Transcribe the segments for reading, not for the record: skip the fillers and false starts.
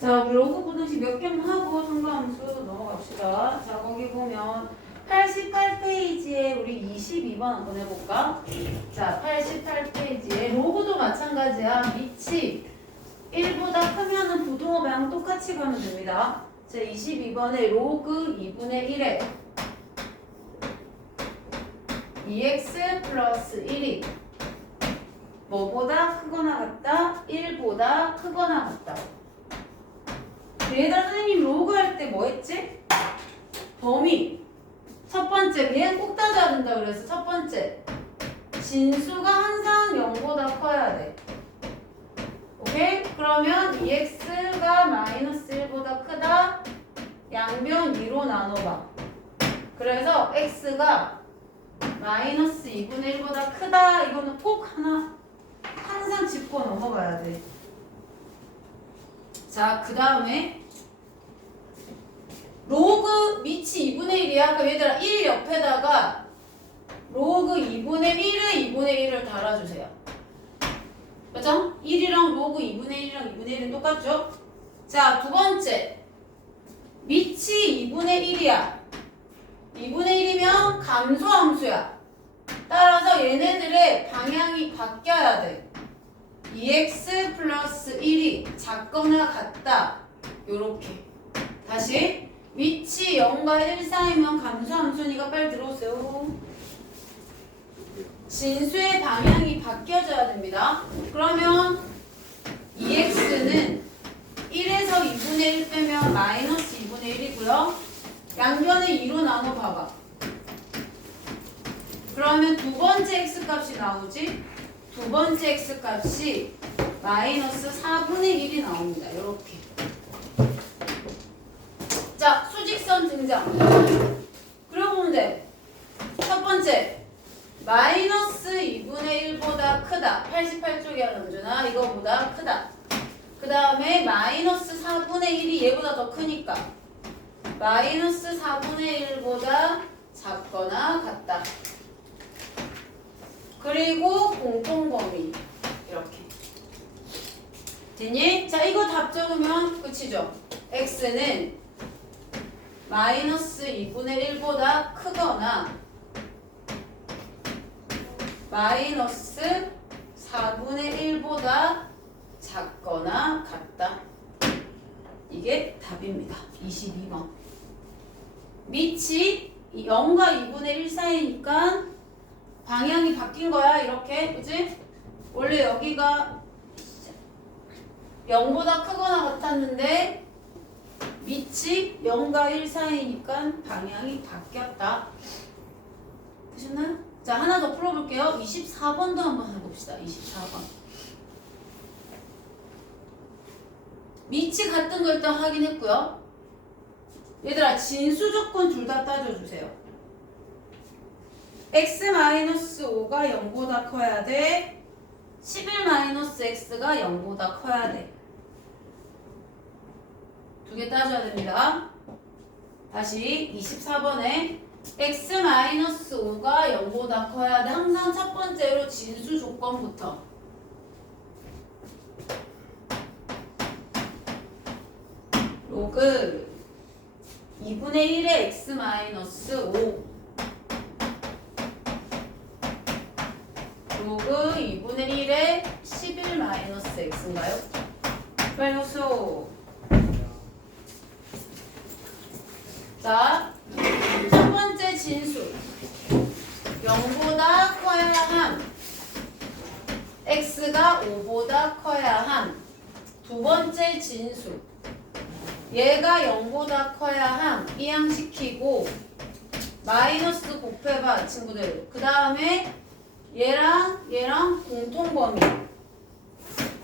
자, 우리 로그 부등식 몇 개만 하고 상관함수 넘어갑시다. 자, 거기 보면 88페이지에 우리 22번 한번 해볼까? 자, 88페이지에 로그도 마찬가지야. 밑이 1보다 크면은 부등호 방향 똑같이 가면 됩니다. 자, 22번에 로그 2분의 1에 2x 플러스 1이 뭐보다 크거나 같다? 1보다 크거나 같다. 얘들아, 선생님 로그 할 때 뭐 했지? 범위 첫 번째, 얘는 꼭 따져야 된다 그래서 첫 번째 진수가 항상 0보다 커야 돼. 오케이? 그러면 2x가 마이너스 1보다 크다. 양변 2로 나눠봐. 그래서 x가 마이너스 2분의 1보다 크다. 이거는 꼭 항상 짚고 넘어가야 돼. 자, 그 다음에 로그 밑이 2분의 1이야. 그럼 얘들아 1 옆에다가 로그 2분의 1의 2분의 1을 달아주세요. 그죠? 1이랑 로그 2분의 1이랑 2분의 1은 똑같죠? 자, 두 번째 밑이 2분의 1이야. 2분의 1이면 감소함수야. 따라서 얘네들의 방향이 바뀌어야 돼. 2x 플러스 1이 작거나 같다. 요렇게. 다시 밑이 0과 1 사이면 감소함수니까 빨리 들어오세요. 진수의 방향이 바뀌어져야 됩니다. 그러면 2x는 1에서 2분의 1 빼면 마이너스 2분의 1이고요. 양변을 2로 나눠 봐봐. 그러면 두 번째 x값이 나오지? 두 번째 x값이 마이너스 4분의 1이 나옵니다. 이렇게. 자, 수직선 등장. 그려보면 돼. 첫 번째, 마이너스 2분의 1보다 크다. 88쪽이야, 남준아. 이거보다 크다. 그 다음에 마이너스 4분의 1이 얘보다 더 크니까 마이너스 4분의 1보다 작거나 같다. 그리고 공통범위 이렇게 됐니? 자, 이거 답 적으면 끝이죠. x는 마이너스 2분의 1보다 크거나 마이너스 4분의 1보다 작거나 같다. 이게 답입니다. 22번. 밑이 0과 2분의 1 사이니까 방향이 바뀐 거야. 이렇게. 그치? 원래 여기가 0보다 크거나 같았는데 밑이 0과 1 사이니까 방향이 바뀌었다. 되셨나요? 자, 하나 더 풀어볼게요. 24번도 한번 해봅시다. 24번. 밑이 같은 거 일단 확인했고요. 얘들아, 진수 조건 둘 다 따져주세요. x-5가 0보다 커야 돼. 11-x가 0보다 커야 돼. 두 개 따져야 됩니다. 다시 24번에 x-5가 0보다 커야 돼. 항상 첫 번째로 진수 조건부터. 로그 2분의 1의 x-5 로그 2분의 1의 11-x인가요? 빨리 넣으세요. 자, 첫 번째 진수 0보다 커야 함, x가 5보다 커야 함. 두 번째 진수 얘가 0보다 커야 함. 이항시키고 마이너스 곱해봐 친구들. 그 다음에 얘랑 공통범위.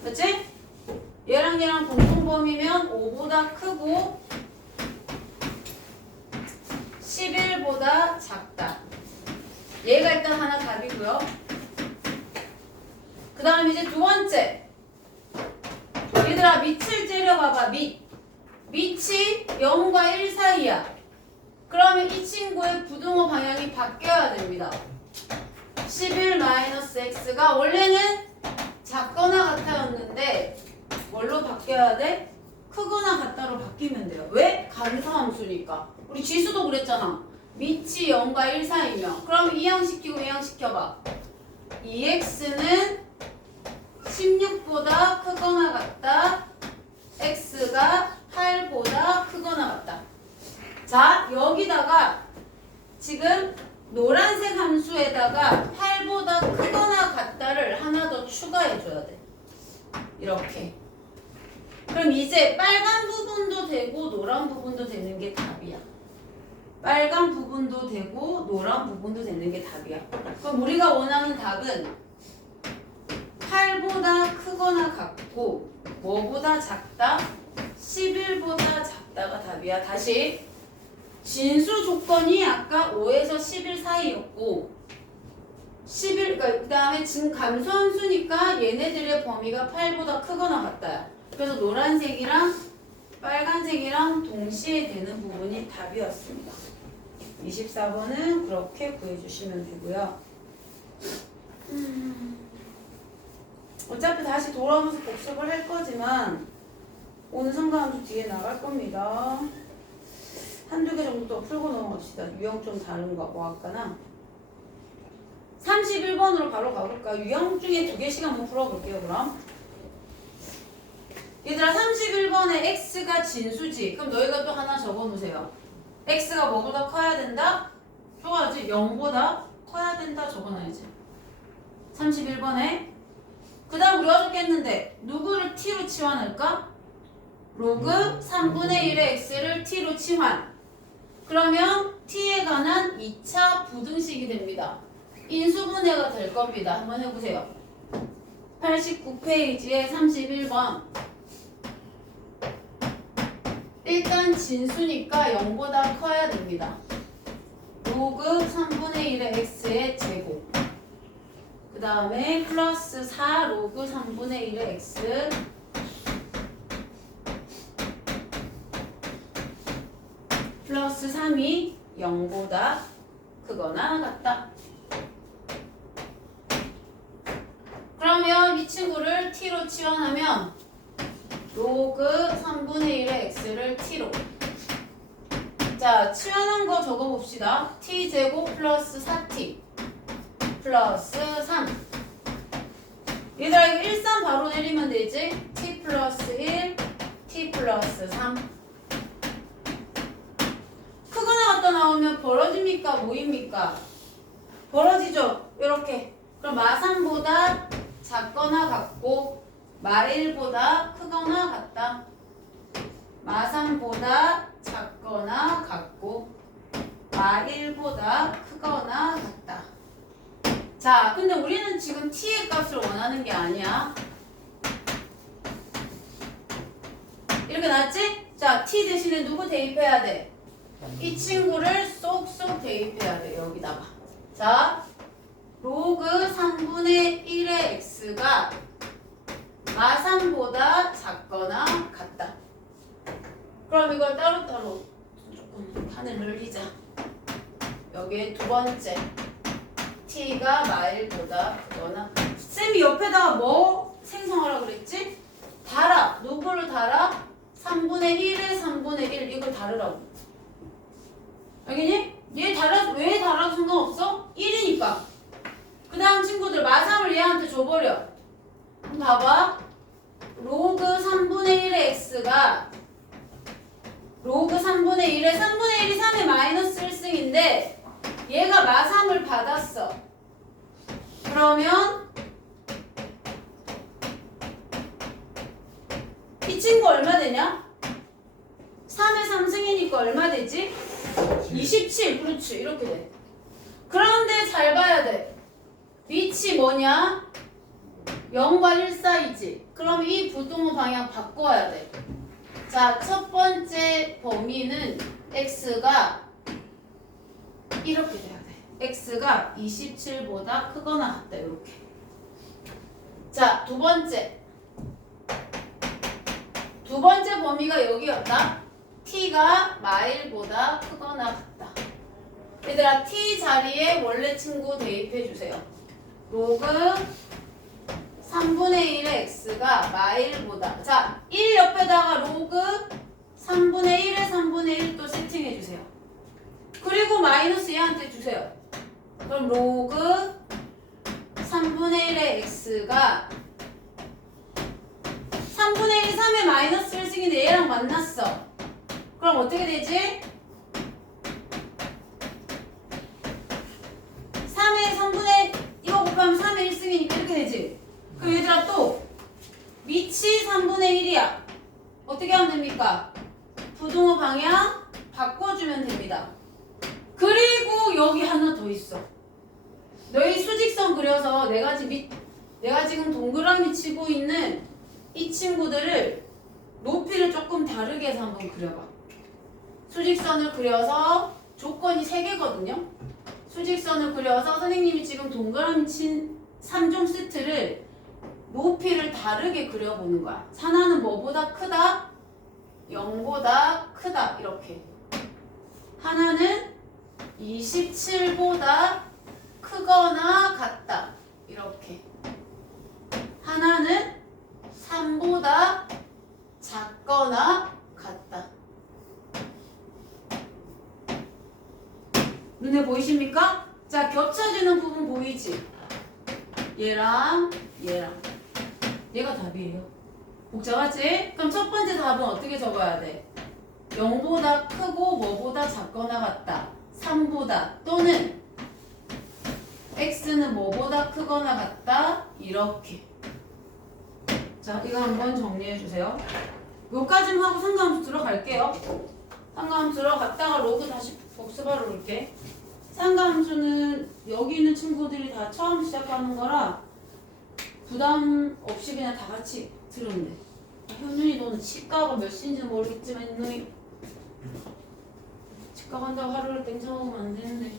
그치? 얘랑 공통범위면 5보다 크고 11보다 작다. 얘가 일단 하나 답이고요. 그 다음에 이제 두 번째. 얘들아, 밑을 째려봐봐. 밑이 0과 1 사이야. 그러면 이 친구의 부등호 방향이 바뀌어야 됩니다. 11-x가 원래는 작거나 같아였는데 뭘로 바뀌어야 돼? 크거나 같다로 바뀌면 돼요. 왜? 감소함수니까. 우리 지수도 그랬잖아. 밑이 0과 1 사이면. 그럼 이항시키고 이항시켜봐. 2x는 16보다 크거나 같다. x가 8보다 크거나 같다. 자, 여기다가 지금 노란색 함수에다가 8보다 크거나 같다를 하나 더 추가해줘야 돼. 이렇게. 그럼 이제 빨간 부분도 되고 노란 부분도 되는 게 답이야. 빨간 부분도 되고 노란 부분도 되는 게 답이야. 그럼 우리가 원하는 답은 8보다 크거나 같고 뭐보다 작다? 11보다 작다가 답이야. 다시 진수 조건이 아까 5에서 11 사이였고 11, 그 다음에 지금 감소함수니까 얘네들의 범위가 8보다 크거나 같다야. 그래서 노란색이랑 빨간색이랑 동시에 되는 부분이 답이었습니다. 24번은 그렇게 구해주시면 되고요. 어차피 다시 돌아오면서 복습을 할 거지만 온성감도 뒤에 나갈 겁니다. 한두 개 정도 더 풀고 넘어갑시다. 유형 좀 다른 거 뭐 할까나? 31번으로 바로 가볼까? 유형 중에 2개씩 한번 풀어볼게요. 그럼 얘들아 31번에 x가 진수지. 그럼 너희가 또 하나 적어놓으세요. x가 뭐보다 커야 된다? 좋아하지? 0보다 커야 된다 적어놔야지. 31번에 그 다음 우리가 적겠는데 누구를 t로 치환할까? 로그 3분의 1의 x를 t로 치환. 그러면 t에 관한 2차 부등식이 됩니다. 인수분해가 될 겁니다. 한번 해보세요. 89페이지에 31번. 일단 진수니까 0보다 커야 됩니다. 로그 3분의 1의 x의 제곱. 그 다음에 플러스 4 로그 3분의 1의 x 플러스 3이 0보다 크거나 같다. 그러면 이 친구를 t로 치환하면 로그 3분의 1의 x를 t로. 자, 치환한 거 적어봅시다. t제곱 플러스 4t 플러스 3. 얘들아 이거 1, 3 바로 내리면 되지? t 플러스 1, t 플러스 3. 크거나 같다 나오면 벌어집니까? 모입니까? 벌어지죠? 이렇게. 그럼 마3보다 작거나 같고 마1보다 크거나 같다. 마3보다 작거나 같고 마1보다 크거나 같다. 자, 근데 우리는 지금 t의 값을 원하는 게 아니야. 이렇게 나왔지? 자, t 대신에 누구 대입해야 돼? 이 친구를 쏙쏙 대입해야 돼. 여기다가. 자, 로그 3분의 1의 x가 마3보다 작거나 같다. 그럼 이걸 따로따로 조금 판을 늘리자. 여기에 두 번째 t가 마1보다 크거나. 쌤이 옆에다가 뭐 생성하라 그랬지? 달아. 누구를 달아? 3분의 1에 3분의 1 이걸 다르라고. 알겠니? 얘 달아, 왜 달아도 상관없어? 1이니까. 그 다음 친구들 마3을 얘한테 줘버려. 그럼 봐봐. 로그 3분의 1의 x가 로그 3분의 1에 3분의 1이 3의 마이너스 1승인데 얘가 마3을 받았어. 그러면 이 친구 얼마 되냐? 3의 3승이니까 얼마 되지? 27. 그렇지. 이렇게 돼. 그런데 잘 봐야 돼. 위치 뭐냐? 0과 1 사이지. 그럼 이 부동호 방향 바꿔야 돼. 자, 첫 번째 범위는 x가 이렇게 돼야 돼. x가 27보다 크거나 같다. 이렇게. 자, 두 번째 범위가 여기였다. t가 마1보다 크거나 같다. 얘들아 t 자리에 원래 친구 대입해주세요. 로그 3분의 1의 x가 마1보다 자, 1 옆에다가 로그 3분의 1에 3분의 1 또 세팅해 주세요. 그리고 마이너스 얘한테 주세요. 그럼 로그 3분의 1의 x가 3분의 1, 3에 마이너스 1승인데 얘랑 만났어. 그럼 어떻게 되지? 3에 3분의 이거 곱하면 3의 1승이니까 이렇게 되지. 그럼 얘들아 또 밑이 3분의 1이야. 어떻게 하면 됩니까? 부동호 방향 바꿔주면 됩니다. 그리고 여기 하나 더 있어. 너희 수직선 그려서 내가 지금 동그라미 치고 있는 이 친구들을 높이를 조금 다르게 해서 한번 그려봐. 수직선을 그려서 조건이 3개거든요. 수직선을 그려서 선생님이 지금 동그라미 친 3종 세트를 높이를 다르게 그려보는 거야. 하나는 뭐보다 크다? 0보다 크다. 이렇게. 하나는 27보다 크거나 같다. 이렇게. 하나는 3보다 작거나 같다. 눈에 보이십니까? 자, 겹쳐지는 부분 보이지? 얘랑 얘랑. 얘가 답이에요. 복잡하지? 그럼 첫 번째 답은 어떻게 적어야 돼? 0보다 크고 뭐보다 작거나 같다. 3보다 또는 x는 뭐보다 크거나 같다. 이렇게. 자, 이거 한번 정리해 주세요. 요까지만 하고 상가함수 들어갈게요. 상가함수 들어갔다가 로그 다시 복습하러 올게. 상가함수는 여기 있는 친구들이 다 처음 시작하는 거라 부담 없이 그냥 다 같이 들으면 돼. 현준이 너는 치과가 몇 시인지 모르겠지만 너희 치과 간다고 하루를 땡쳐 먹으면 안 되는데.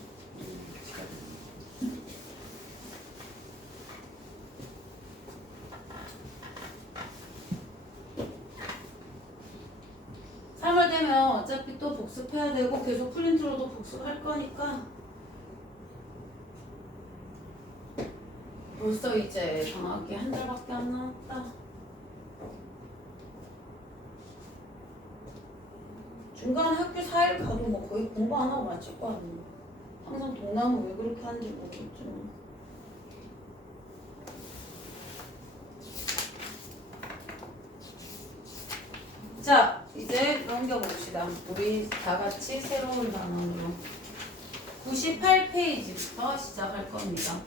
3월 되면 어차피 또 복습해야 되고 계속 프린트로도 복습할 거니까 벌써 이제 방학이 한 달밖에 안 남았다. 중간에 학교 4일 가도 뭐 거의 공부 안 하고 마칠 거 아니야. 항상 동남은 왜 그렇게 하는지 모르겠지만. 자, 이제 넘겨봅시다. 우리 다 같이 새로운 단원으로 98페이지부터 시작할 겁니다.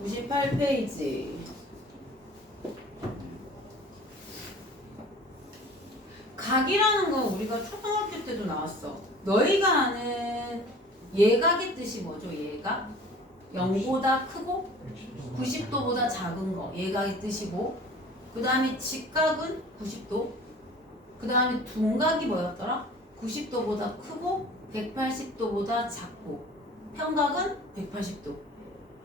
(98페이지) 각이라는 건 우리가 초등학교 때도 나왔어. 너희가 아는 예각의 뜻이 뭐죠? 예각? 0보다 크고 90도보다 작은 거 예각의 뜻이고, 그 다음에 직각은 90도, 그 다음에 둔각이 뭐였더라? 90도보다 크고 180도보다 작고, 평각은 180도.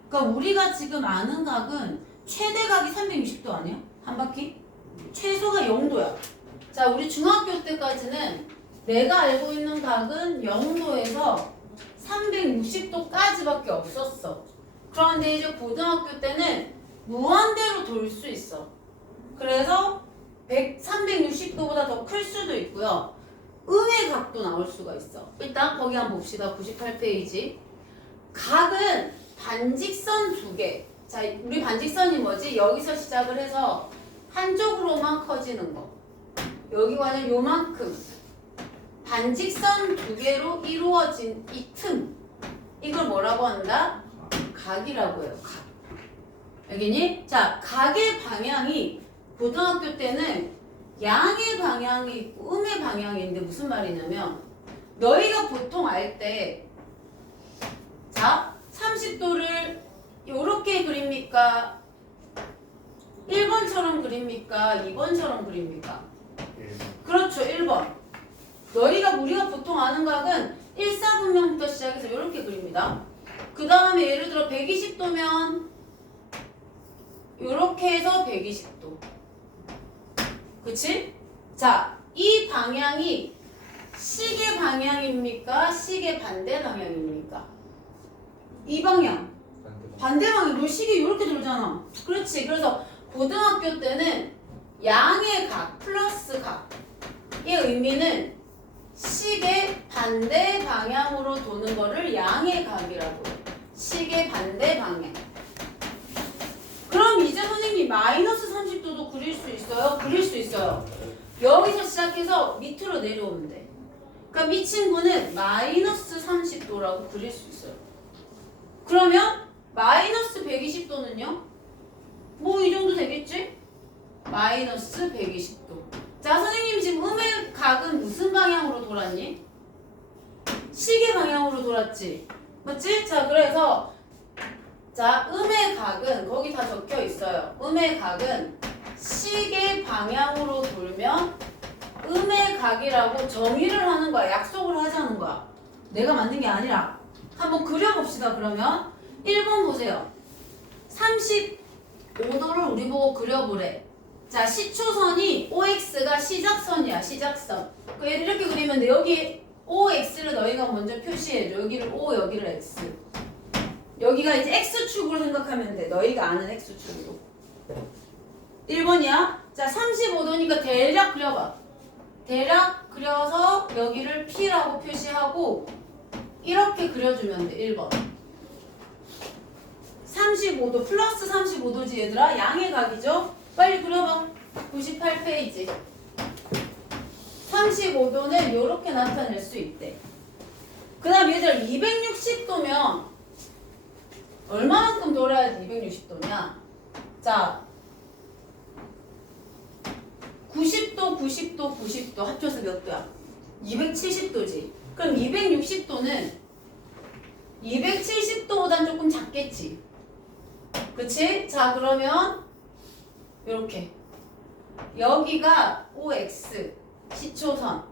그러니까 우리가 지금 아는 각은 최대각이 360도 아니야? 한 바퀴? 최소가 0도야. 자, 우리 중학교 때까지는 내가 알고 있는 각은 0도에서 360도까지밖에 없었어. 그런데 이제 고등학교 때는 무한대로 돌 수 있어. 그래서 360도보다 더 클 수도 있고요. 음의 각도 나올 수가 있어. 일단 거기 한번 봅시다. 98페이지. 각은 반직선 2개. 자, 우리 반직선이 뭐지? 여기서 시작을 해서 한쪽으로만 커지는 거. 여기가 아니라 요만큼. 반직선 2개로 이루어진 이 틈. 이걸 뭐라고 한다? 각이라고 해요. 각. 알겠니? 자, 각의 방향이 고등학교 때는 양의 방향이 있고 음의 방향이 있는데 무슨 말이냐면, 너희가 보통 알 때 자, 30도를 요렇게 그립니까? 1번처럼 그립니까? 2번처럼 그립니까? 그렇죠, 1번. 우리가 보통 아는 각은 1사분면부터 시작해서 이렇게 그립니다. 그 다음에 예를 들어 120도면 이렇게 해서 120도. 그치? 자, 이 방향이 시계 방향입니까? 시계 반대 방향입니까? 이 방향. 반대 방향. 너 시계 이렇게 돌잖아. 그렇지. 그래서 고등학교 때는 양의 각 플러스 각의 의미는 시계 반대 방향으로 도는 거를 양의 각이라고 해. 시계 반대 방향. 그럼 이제 선생님이 마이너스 30도도 그릴 수 있어요? 그릴 수 있어요. 여기서 시작해서 밑으로 내려오면 돼. 그러니까 이 친구는 마이너스 30도라고 그릴 수 있어요. 그러면 마이너스 120도는요? 뭐 이 정도 되겠지? 마이너스 120도. 자, 선생님 지금 음의 각은 무슨 방향으로 돌았니? 시계 방향으로 돌았지? 맞지? 자, 그래서 자, 음의 각은 거기 다 적혀 있어요. 음의 각은 시계 방향으로 돌면 음의 각이라고 정의를 하는 거야. 약속을 하자는 거야. 내가 만든 게 아니라. 한번 그려봅시다. 그러면 1번 보세요. 35도를 우리 보고 그려보래. 자, 시초선이 OX가 시작선이야. 시작선. 이렇게 그리면 돼. 여기 OX를 너희가 먼저 표시해줘. 여기를 O, 여기를 X. 여기가 이제 X축으로 생각하면 돼. 너희가 아는 X축으로. 1번이야. 자, 35도니까 대략 그려봐. 대략 그려서 여기를 P라고 표시하고 이렇게 그려주면 돼. 1번. 35도 플러스 35도지 얘들아. 양의 각이죠? 빨리 그려봐. 98페이지. 35도는 이렇게 나타낼 수 있대. 그 다음 얘들아 260도면 얼마만큼 돌아야지 260도냐? 자, 90도, 90도, 90도 합쳐서 몇 도야? 270도지. 그럼 260도는 270도보단 조금 작겠지. 그치? 자, 그러면 이렇게 여기가 OX 시초선,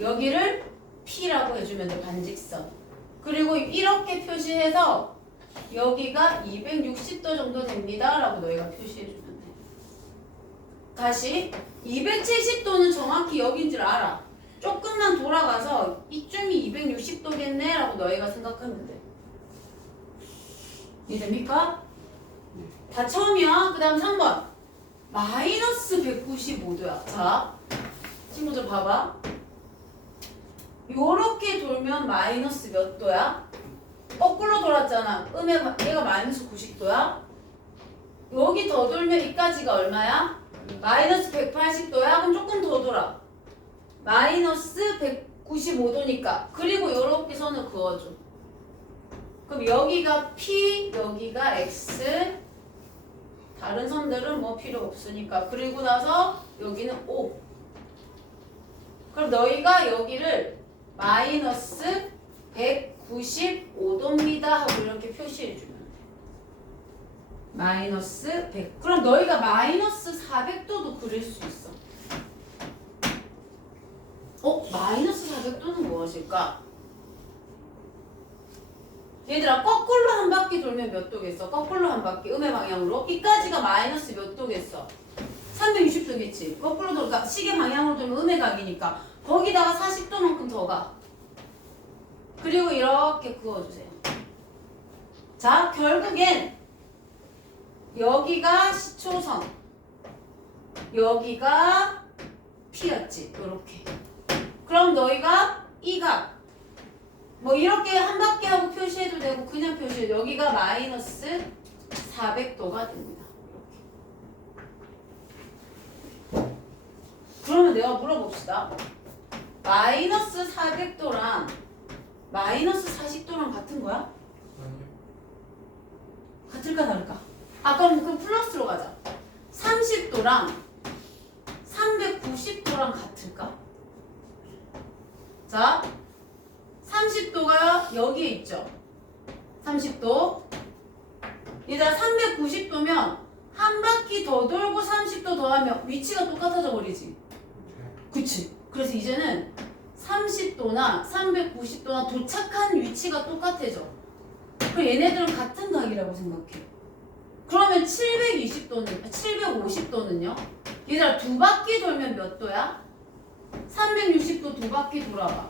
여기를 P라고 해주면 돼. 반직선. 그리고 이렇게 표시해서 여기가 260도 정도 됩니다 라고 너희가 표시해주면 돼. 다시 270도는 정확히 여긴 줄 알아. 조금만 돌아가서 이쯤이 260도겠네 라고 너희가 생각하면 돼. 이해됩니까? 다 처음이야. 그 다음 3번 마이너스 195도야. 자, 친구들 봐봐. 요렇게 돌면 마이너스 몇 도야? 거꾸로 돌았잖아. 얘가 마이너스 90도야. 여기 더 돌면 이까지가 얼마야? 마이너스 180도야. 그럼 조금 더 돌아. 마이너스 195도니까. 그리고 요렇게 선을 그어줘. 그럼 여기가 P, 여기가 X. 다른 선들은 뭐 필요 없으니까. 그리고 나서 여기는 O. 그럼 너희가 여기를 마이너스 195도입니다 하고 이렇게 표시해주면 돼. 마이너스 100. 그럼 너희가 마이너스 400도도 그릴 수 있어. 마이너스 400도는 무엇일까? 얘들아, 거꾸로 한 바퀴 돌면 몇 도겠어? 거꾸로 한 바퀴, 음의 방향으로. 이까지가 마이너스 몇 도겠어? 360도겠지. 거꾸로 돌까? 시계 방향으로 돌면 음의 각이니까. 거기다가 40도만큼 더 가. 그리고 이렇게 그어주세요. 자, 결국엔 여기가 시초선, 여기가 P였지. 요렇게. 그럼 너희가 이 각, 뭐 이렇게 한 바퀴 하고 표시해도 되고 그냥 표시해. 여기가 마이너스 400도가 됩니다. 이렇게. 그러면 내가 물어봅시다. 마이너스 400도랑 마이너스 40도랑 같은 거야? 아니요. 같을까 다를까? 그럼 플러스로 가자. 30도랑 390도랑 같을까? 자, 30도가 여기에 있죠. 30도. 얘들아 390도면 한 바퀴 더 돌고 30도 더하면 위치가 똑같아져 버리지. 그치? 그래서 이제는 30도나 390도나 도착한 위치가 똑같아져. 그럼 얘네들은 같은 각이라고 생각해. 그러면 750도는요? 얘들아 두 바퀴 돌면 몇 도야? 360도 두 바퀴 돌아봐.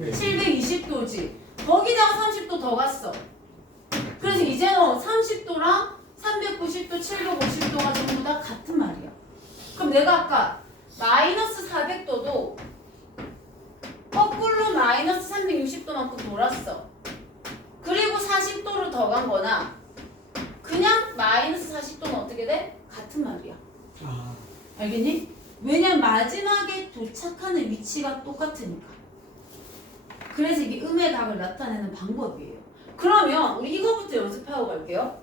720도지. 거기다가 30도 더 갔어. 그래서 이제는 30도랑 390도, 750도가 전부 다 같은 말이야. 그럼 내가 아까 마이너스 400도도 거꾸로 마이너스 360도만큼 돌았어. 그리고 40도를 더 간 거나 그냥 마이너스 40도는 어떻게 돼? 같은 말이야. 알겠니? 왜냐면 마지막에 도착하는 위치가 똑같으니까. 그래서 이게 음의 각을 나타내는 방법이에요. 그러면 우리 이거부터 연습하고 갈게요.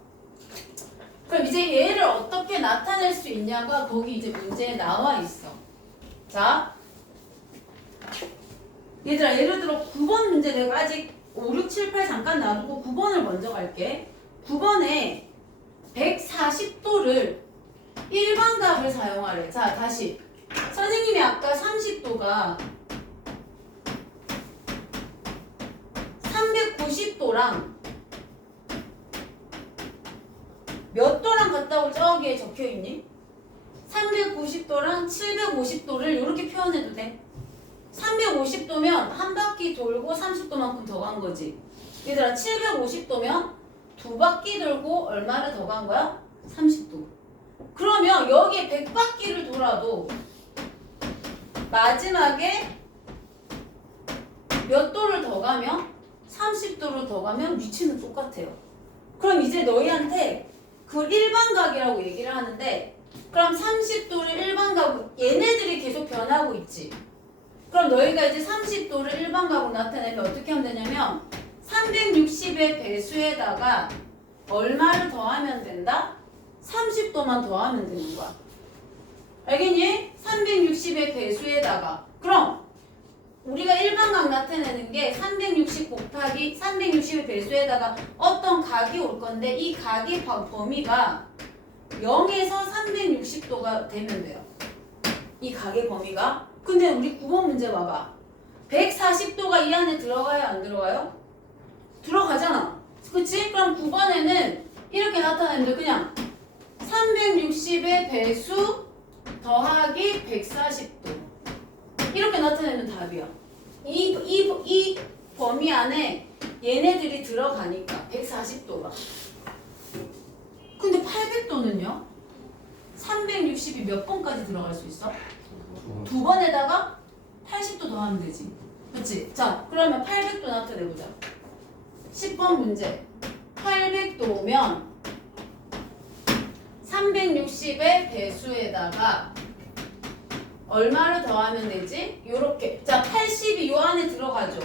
그럼 이제 얘를 어떻게 나타낼 수 있냐가 거기 이제 문제에 나와 있어. 자, 얘들아, 예를 들어 9번 문제 내가 아직 5, 6, 7, 8 잠깐 놔두고 9번을 먼저 갈게. 9번에 140도를 일반값을 사용하래. 자, 다시. 선생님이 아까 30도가 390도랑 몇 도랑 같다고 저기에 적혀있니? 390도랑 750도를 이렇게 표현해도 돼. 350도면 한 바퀴 돌고 30도만큼 더 간 거지. 얘들아, 750도면 두 바퀴 돌고 얼마를 더 간 거야? 30도. 그러면 여기에 100바퀴를 돌아도 마지막에 몇 도를 더 가면? 30도를 더 가면 위치는 똑같아요. 그럼 이제 너희한테 그걸 일반각이라고 얘기를 하는데, 그럼 30도를 일반각, 얘네들이 계속 변하고 있지. 그럼 너희가 이제 30도를 일반각으로 나타내면 어떻게 하면 되냐면 360의 배수에다가 얼마를 더하면 된다? 30도만 더하면 되는 거야. 알겠니? 360의 배수에다가. 그럼 우리가 일반각 나타내는 게 360 곱하기 360의 배수에다가 어떤 각이 올 건데, 이 각의 범위가 0에서 360도가 되면 돼요. 이 각의 범위가. 근데 우리 9번 문제 봐봐. 140도가 이 안에 들어가요, 안 들어가요? 들어가잖아. 그치? 그럼 9번에는 이렇게 나타내면 돼. 그냥 360의 배수 더하기 140도. 이렇게 나타내면 답이야. 이 범위 안에 얘네들이 들어가니까 140도가. 근데 800도는요? 360이 몇 번까지 들어갈 수 있어? 두 번에다가 80도 더하면 되지. 그치? 자, 그러면 800도 나타내보자. 10번 문제. 800도면 360의 배수에다가 얼마를 더하면 되지? 요렇게. 자, 80이 요 안에 들어가죠.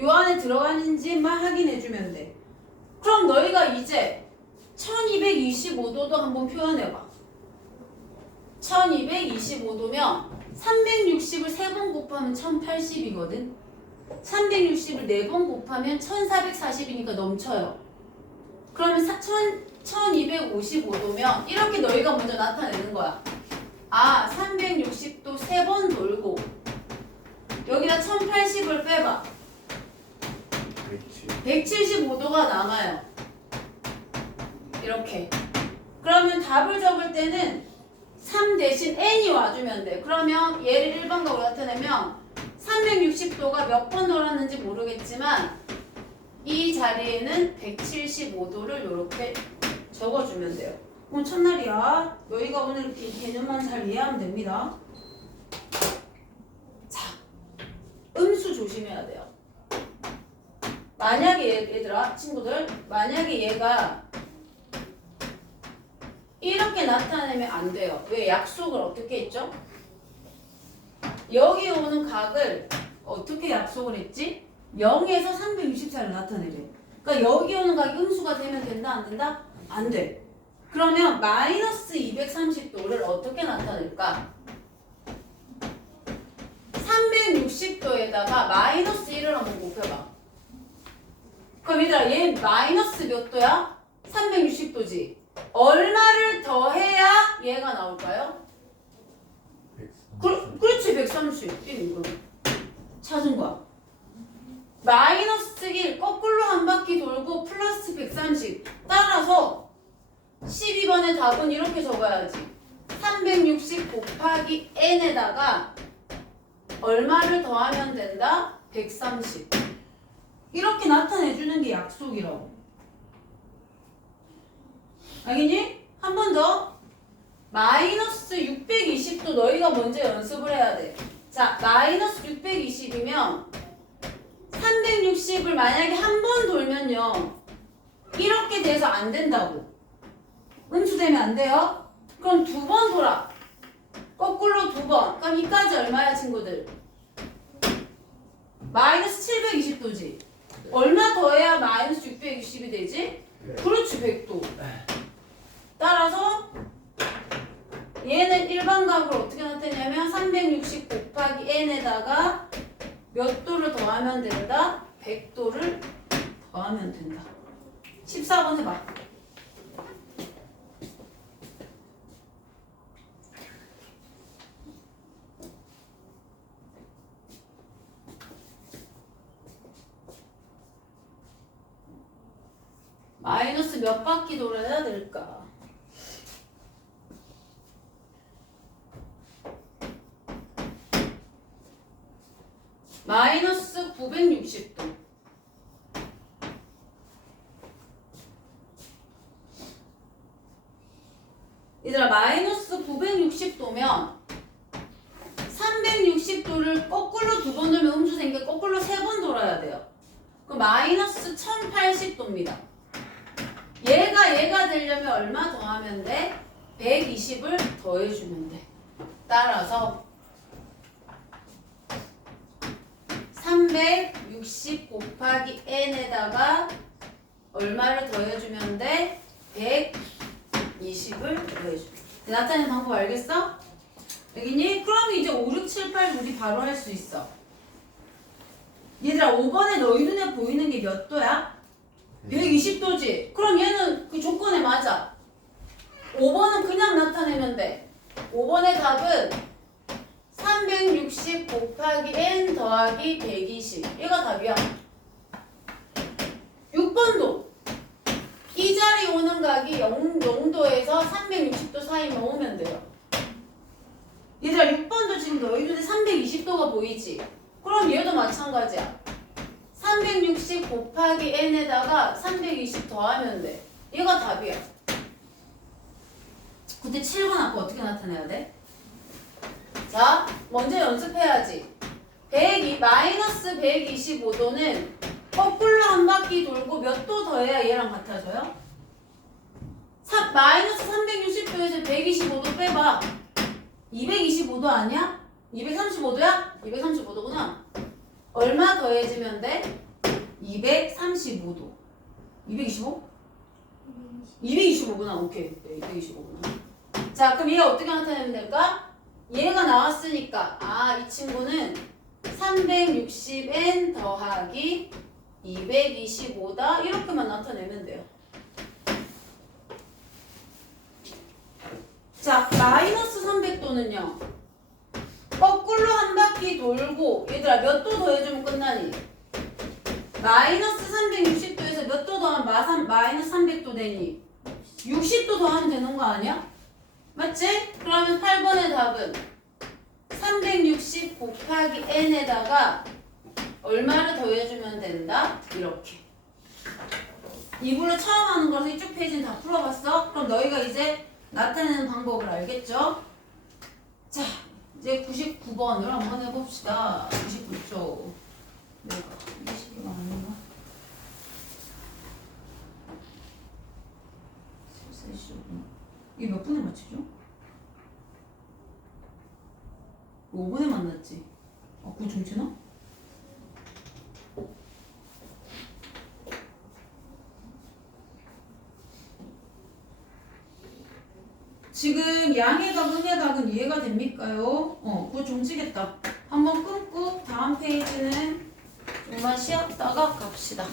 요 안에 들어가는지만 확인해주면 돼. 그럼 너희가 이제 1225도도 한번 표현해봐. 1225도면 360을 3번 곱하면 1080이거든. 360을 4번 곱하면 1440이니까 넘쳐요. 그러면 1255도면 이렇게 너희가 먼저 나타내는 거야. 아, 360도 3번 돌고 여기다 1080을 빼봐. 175도가 남아요. 이렇게. 그러면 답을 적을 때는 3 대신 n이 와주면 돼. 그러면 얘를 일반각으로 나타내면 360도가 몇 번 돌았는지 모르겠지만 이 자리에는 175도를 이렇게 적어주면 돼요. 오늘 첫날이야. 너희가 오늘 개념만 잘 이해하면 됩니다. 자, 음수 조심해야 돼요. 만약에 얘들아, 친구들, 만약에 얘가 이렇게 나타내면 안 돼요. 왜? 약속을 어떻게 했죠? 여기 오는 각을 어떻게 약속을 했지? 0에서 360사를 나타내래. 그러니까 여기 오는 각이 음수가 되면 된다, 안 된다? 안 돼. 그러면 마이너스 230도를 어떻게 나타낼까? 360도에다가 마이너스 1을 한번 곱해봐. 그럼 얘들아, 얘 마이너스 몇 도야? 360도지. 얼마를 더해야 얘가 나올까요? 그렇지, 130. 이거 찾은 거야. 마이너스 1 거꾸로 한 바퀴 돌고 플러스 130. 따라서 12번의 답은 이렇게 적어야지. 360 곱하기 n에다가 얼마를 더하면 된다? 130. 이렇게 나타내주는 게 약속이라고. 알겠니? 한 번 더. 마이너스 620도 너희가 먼저 연습을 해야 돼. 자, 마이너스 620이면 360을 만약에 한 번 돌면요. 이렇게 돼서 안 된다고. 음수되면 안 돼요? 그럼 두 번 돌아. 거꾸로 두 번. 그럼 이까지 얼마야, 친구들? 마이너스 720도지. 얼마 더해야 마이너스 660이 되지? 그렇지, 100도. 따라서 얘는 일반각으로 어떻게 나타내냐면 360 곱하기 n에다가 몇 도를 더하면 된다? 100도를 더하면 된다. 14번 해봐. 마이너스 몇 바퀴 돌아야 될까? 마이너스 960도. 얘들아, 마이너스 960도면 360도를 거꾸로 두 번 돌면 음수 생겨 거꾸로 세 번 돌아야 돼요. 그럼 마이너스 1080도입니다. 얘가 되려면 얼마 더하면 돼? 120을 더해주면 돼. 따라서 360 곱하기 n에다가 얼마를 더해주면 돼? 120을 더해주면 돼. 나타내는 방법 알겠어? 알겠니? 그럼 이제 5, 6, 7, 8 우리 바로 할 수 있어. 얘들아, 5번에 너희 눈에 보이는 게 몇 도야? 120도지. 그럼 얘는 그 조건에 맞아. 5번은 그냥 나타내면 돼. 5번의 답은 360 곱하기 n 더하기 120. 얘가 답이야. 6번도 이 자리 오는 각이 0도에서 360도 사이만 오면 돼요. 얘들아, 6번도 지금 너희 눈에 320도가 보이지? 그럼 얘도 마찬가지야. 360 곱하기 n에다가 320 더하면 돼. 얘가 답이야. 근데 7번 아까 어떻게 나타내야 돼? 자, 먼저 연습해야지. 마이너스 125도는 거꾸로 한 바퀴 돌고 몇 도 더해야 얘랑 같아져요? 마이너스 360도에서 125도 빼봐. 225도 아니야? 235도야? 235도구나. 얼마 더해지면 돼? 235도. 225? 225구나. 오케이. 네, 225구나. 자, 그럼 얘가 어떻게 나타내면 될까? 얘가 나왔으니까 이 친구는 360n 더하기 225다. 이렇게만 나타내면 돼요. 자, 마이너스 300도는요. 거꾸로 한 바퀴 돌고 얘들아 몇 도 더해주면 끝나니? 마이너스 360도에서 몇 도 더하면 마이너스 300도 되니? 60도 더하면 되는 거 아니야? 맞지? 그러면 8번의 답은 360 곱하기 n에다가 얼마를 더해주면 된다? 이렇게. 이불로 처음 하는 거라서 이쪽 페이지는 다 풀어봤어? 그럼 너희가 이제 나타내는 방법을 알겠죠? 자, 이제 99번을 한번 해봅시다. 99쪽. 내가 20이가 아닌가? 이게 몇 분에 맞추죠? 5분에 만났지? 그거 중치나? 지금 양의 각, 음의 각은 이해가 됩니까요? 그거 종치겠다. 한번 끊고 다음 페이지는 좀만 쉬었다가 갑시다.